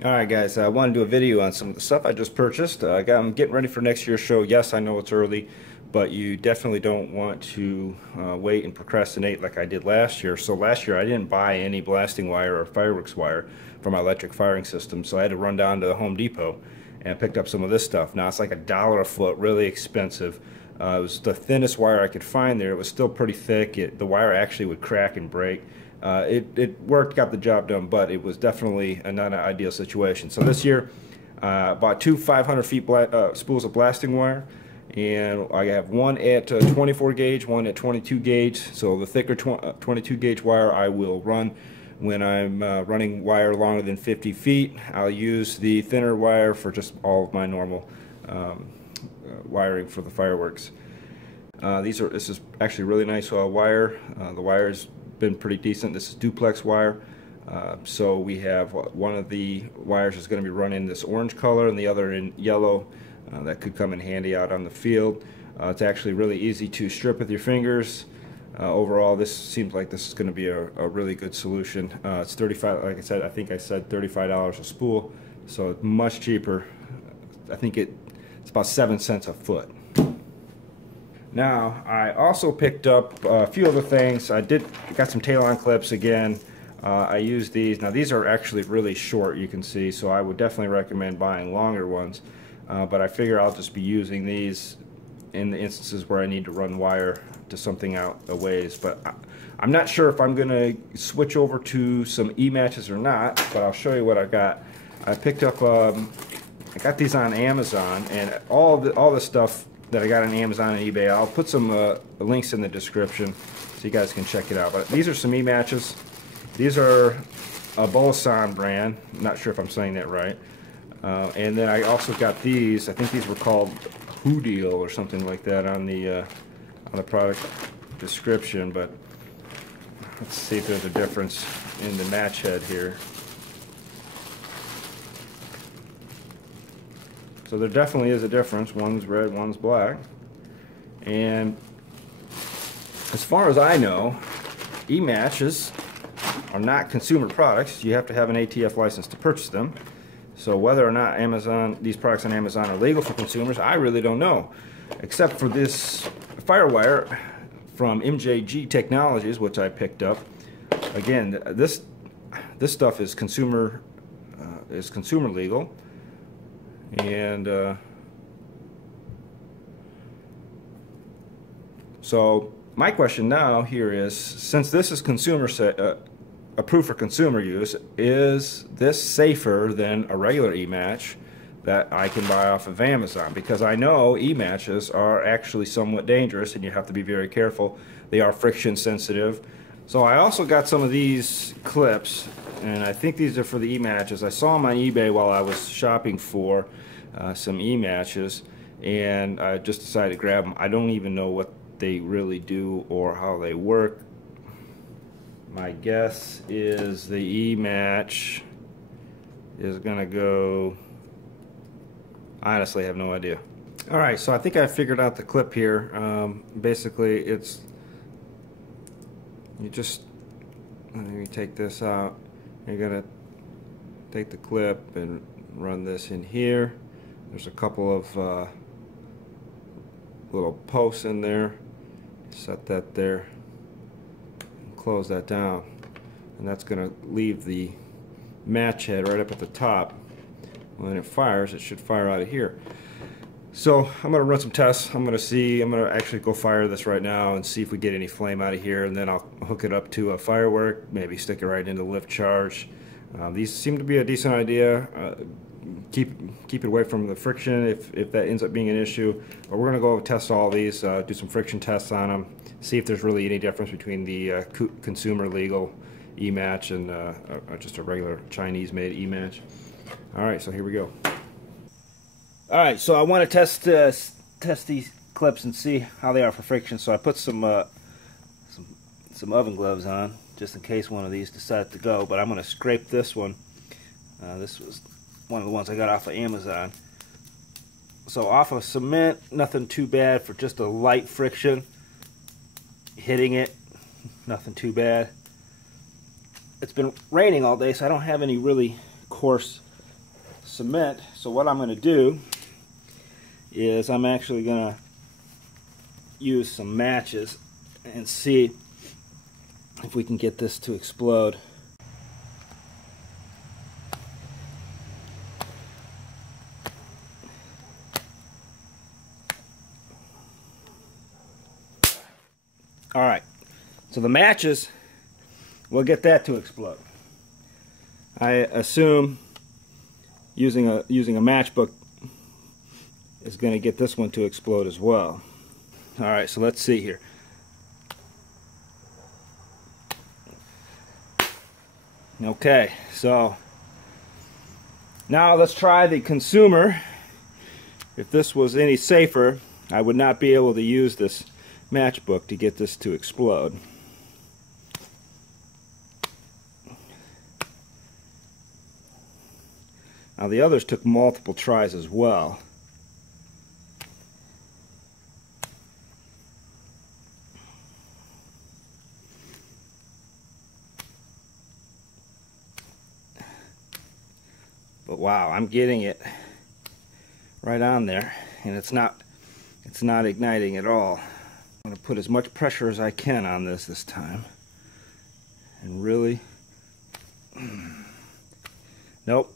Alright guys, I want to do a video on some of the stuff I just purchased. I'm getting ready for next year's show. Yes, I know it's early, but you definitely don't want to wait and procrastinate like I did last year. So last year I didn't buy any blasting wire or fireworks wire for my electric firing system, so I had to run down to Home Depot and picked up some of this stuff. Now it's like $1 a foot, really expensive. It was the thinnest wire I could find there. It was still pretty thick. The wire actually would crack and break. It worked, got the job done, but it was definitely not an ideal situation. So this year, bought two 500 feet spools of blasting wire, and I have one at 24 gauge, one at 22 gauge. So the thicker 22 gauge wire I will run when I'm running wire longer than 50 feet. I'll use the thinner wire for just all of my normal wiring for the fireworks. This is actually really nice wire. The wire's been pretty decent. This is Duplex Wire. So we have one of the wires is going to be running this orange color and the other in yellow. That could come in handy out on the field. It's actually really easy to strip with your fingers. Overall, this seems like this is going to be a really good solution. It's 35, like I said, I think I said $35 a spool, so it's much cheaper. I think it's about 7 cents a foot. Now, I also picked up a few other things. Got some tail-on clips again. I use these. Now, these are actually really short, you can see, so I would definitely recommend buying longer ones. But I figure I'll just be using these in the instances where I need to run wire to something out a ways. But I'm not sure if I'm going to switch over to some E-matches or not, but I'll show you what I got. I picked up, I got these on Amazon, and all the stuff that I got on Amazon and eBay, I'll put some links in the description so you guys can check it out. But these are some E-matches. These are a Bolosan brand. I'm not sure if I'm saying that right. And then I also got these. I think these were called Hoodiel or something like that on the product description. But let's see if there's a difference in the match head here. So there definitely is a difference. One's red, one's black. And as far as I know, E-matches are not consumer products. You have to have an ATF license to purchase them. So whether or not these products on Amazon are legal for consumers, I really don't know. Except for this firewire from MJG Technologies, which I picked up. Again, this stuff is consumer legal. And so my question now here is, since this is approved for consumer use, is this safer than a regular E-match that I can buy off of Amazon? Because I know E-matches are actually somewhat dangerous and you have to be very careful. They are friction sensitive. So I also got some of these clips, and I think these are for the E-matches. I saw them on eBay while I was shopping for some E-matches, and I just decided to grab them. I don't even know what they really do or how they work. My guess is the E-match is gonna go, I honestly have no idea. Alright, so I think I figured out the clip here. Basically, it's, let me take this out. You're gonna take the clip and run this in here. There's a couple of little posts in there. Set that there and close that down, and that's gonna leave the match head right up at the top. When it fires, it should fire out of here. So I'm gonna run some tests. I'm gonna actually go fire this right now and see if we get any flame out of here, and then I'll hook it up to a firework, maybe stick it right into lift charge. These seem to be a decent idea. Keep it away from the friction if that ends up being an issue. But we're gonna go test all these, do some friction tests on them, see if there's really any difference between the consumer legal E-match and just a regular Chinese made E-match. Alright, so here we go. Alright, so I want to test these clips and see how they are for friction. So I put some oven gloves on just in case one of these decides to go, but I'm going to scrape this one. This was one of the ones I got off of Amazon. So off of cement, nothing too bad for just a light friction. Hitting it, nothing too bad. It's been raining all day, so I don't have any really coarse cement. So what I'm going to do is I'm actually going to use some matches and see if we can get this to explode. Alright, so the matches will get that to explode. I assume using a matchbook is going to get this one to explode as well. Alright, so let's see here. Okay, so now let's try the consumer. If this was any safer, I would not be able to use this matchbook to get this to explode. Now the others took multiple tries as well. But wow, I'm getting it right on there, and it's not igniting at all. I'm going to put as much pressure as I can on this time. And really, nope.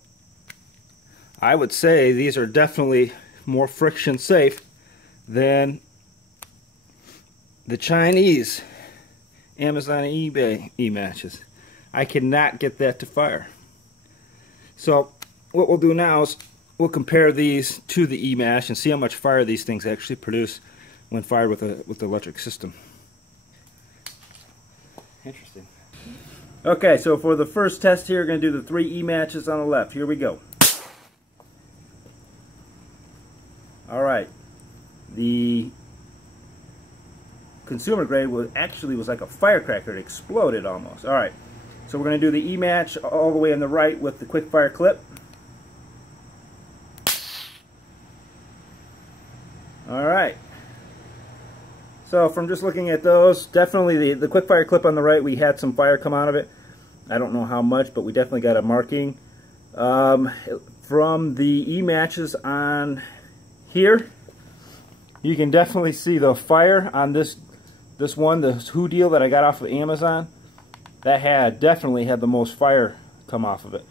I would say these are definitely more friction safe than the Chinese Amazon and eBay e-matches. I cannot get that to fire. So what we'll do now is we'll compare these to the e-match and see how much fire these things actually produce when fired with the electric system. Interesting. Okay, so for the first test here, we're going to do the 3 e-matches on the left. Here we go. Alright, the consumer grade was like a firecracker. It exploded almost. Alright, so we're going to do the e-match all the way on the right with the quick fire clip. Alright, so from just looking at those, definitely the quick fire clip on the right, we had some fire come out of it. I don't know how much, but we definitely got a marking. From the e-matches on here, you can definitely see the fire on this one, the Who deal that I got off of Amazon. That definitely had the most fire come off of it.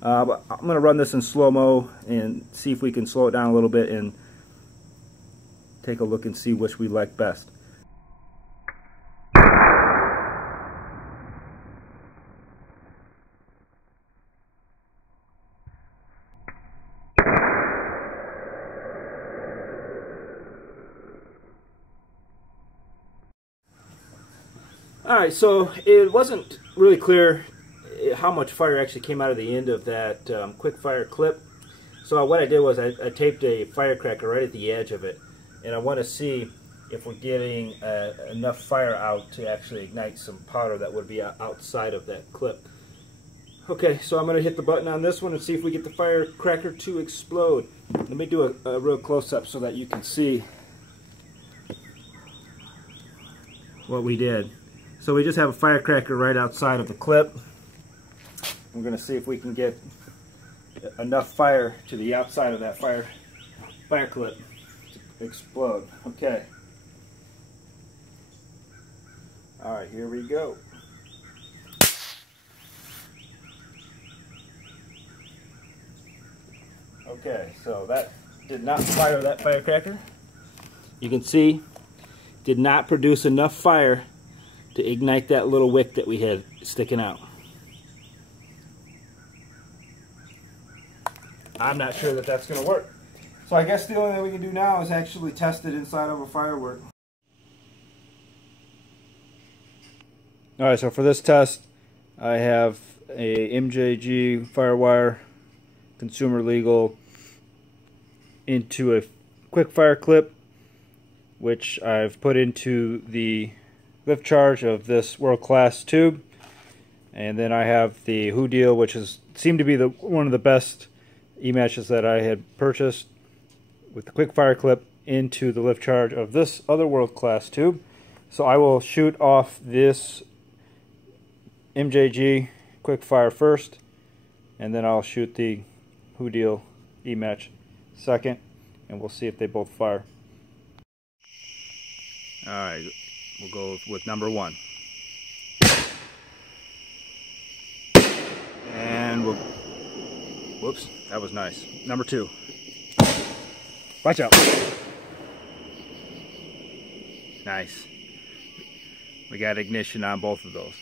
But I'm going to run this in slow-mo and see if we can slow it down a little bit and take a look and see which we like best. Alright, so it wasn't really clear how much fire actually came out of the end of that quick fire clip. So what I did was I taped a firecracker right at the edge of it, and I want to see if we're getting enough fire out to actually ignite some powder that would be outside of that clip. Okay, so I'm going to hit the button on this one and see if we get the firecracker to explode. Let me do a real close-up so that you can see what we did. So we just have a firecracker right outside of the clip. We're going to see if we can get enough fire to the outside of that fire clip to explode. Okay. Alright, here we go. Okay, so that did not fire that firecracker. You can see, did not produce enough fire to ignite that little wick that we had sticking out. I'm not sure that that's going to work. So I guess the only thing we can do now is actually test it inside of a firework. Alright, so for this test I have a MJG Firewire consumer legal into a quick fire clip, which I've put into the lift charge of this world-class tube, and then I have the Who deal, which seemed to be one of the best e-matches that I had purchased, with the quick fire clip into the lift charge of this other world-class tube. So I will shoot off this MJG quick fire first, and then I'll shoot the Hoodiel E-match second, and we'll see if they both fire. Alright, we'll go with number 1. And we'll... Whoops, that was nice. Number 2. Watch out. Nice. We got ignition on both of those.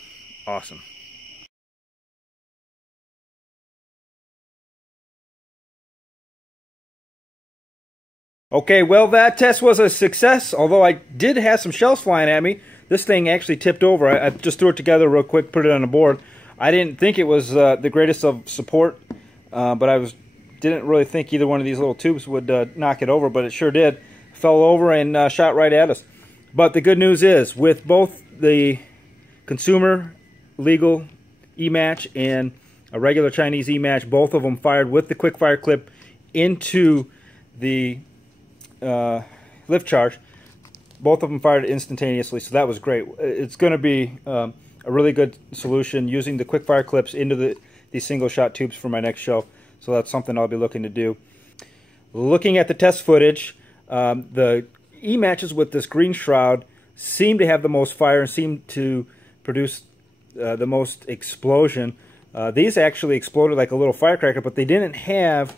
Awesome. Okay, well, that test was a success, although I did have some shells flying at me. This thing actually tipped over. I just threw it together real quick, put it on the board. I didn't think it was the greatest of support, but I didn't really think either one of these little tubes would knock it over, but it sure did. Fell over and shot right at us. But the good news is, with both the consumer legal E-match and a regular Chinese E-match, both of them fired with the quick fire clip into the lift charge. Both of them fired instantaneously, so that was great. It's going to be a really good solution using the quick fire clips into these single shot tubes for my next show. So that's something I'll be looking to do. Looking at the test footage, the E-matches with this green shroud seem to have the most fire and seem to produce the most explosion. These actually exploded like a little firecracker, but they didn't have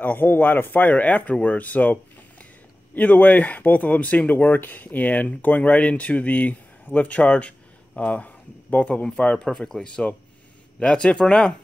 a whole lot of fire afterwards. So either way, both of them seem to work, and going right into the lift charge, both of them fired perfectly. So that's it for now.